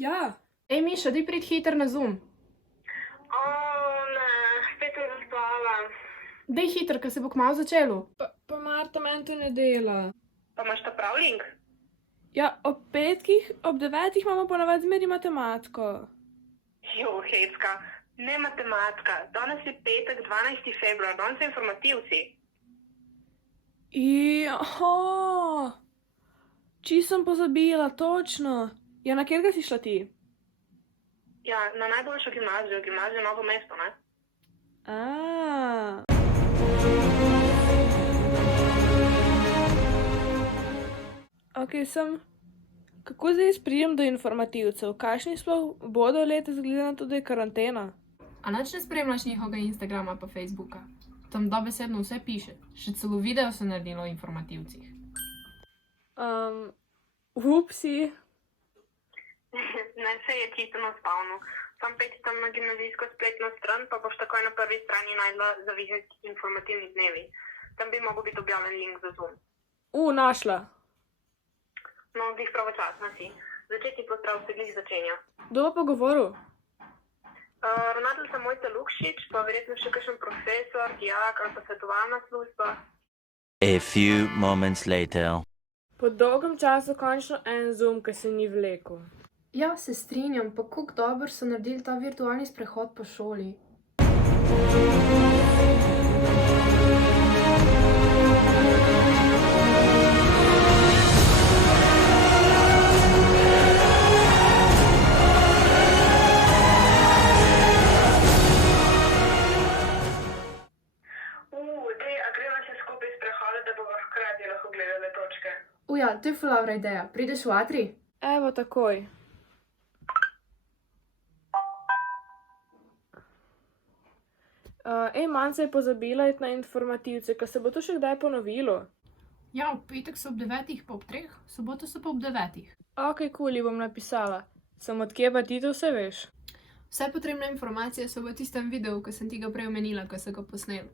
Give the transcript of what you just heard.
Ja. Ej, Miša, daj prid hiter na Zoom. Ne, spet sem zaspala. Daj hiter, ker se bo kmalu začelo. Pa Marta, meni to ne dela. Pa imaš ta prav link? Ja, ob petkih, ob 9 imamo ponavadi zmeri matematiko. Hecka, ne matematika. Danes je petek, 12. februar, danes so informativci. Čisto sem pozabila, točno. Ja, na kjer si šla ti? Ja, na najboljšo gimnazijo Novo mesto, ne? Ok, kako zdaj spridem do informativcev? Kakšni sploh bodo letos, glede na to, da je karantena? A nič ne spremljaš njihovega Instagrama pa Facebooka? Tam dobesedno vse piše. Še celo video so naredili o informativcih. Upsi. Ne, se je čisto enostavno. Sam peti tam na gimnazijsko spletno stran, pa boš takoj na prvi strani najdla zavihek informativni dnevi. Tam bi mogel biti objavljen link za Zoom. Našla. No, glih pravočasno si. Začetni pozdrav se glih začenja. Kdo bo pa govoril? Ravnatelj sem Mojca Lukšič, pa verjetno še kakšen profesor, dijak ali pa svetovalna služba. A few moments later. Po dolgem času končno en Zoom, ki se ni vlekel. Ja, se strinjam, pa kako dobro so naredili ta virtualni sprehod po šoli. A gremo se skupaj sprehoditi, da bomo hkrati lahko gledali točke. Ja, to je ful dobra ideja. Prideš v Atri? Evo, takoj. Manca je pozabila iti na informativce, ker se bo to še kdaj ponovilo. Ja, v petek so ob 9, pa ob 3, soboto so pa ob 9. Ok, cool, ji bom napisala. Sem odkje pa ti to vse veš? Vse potrebne informacije so v tistem videu, ko sem ti ga prej omenila, ko sem ga posnel.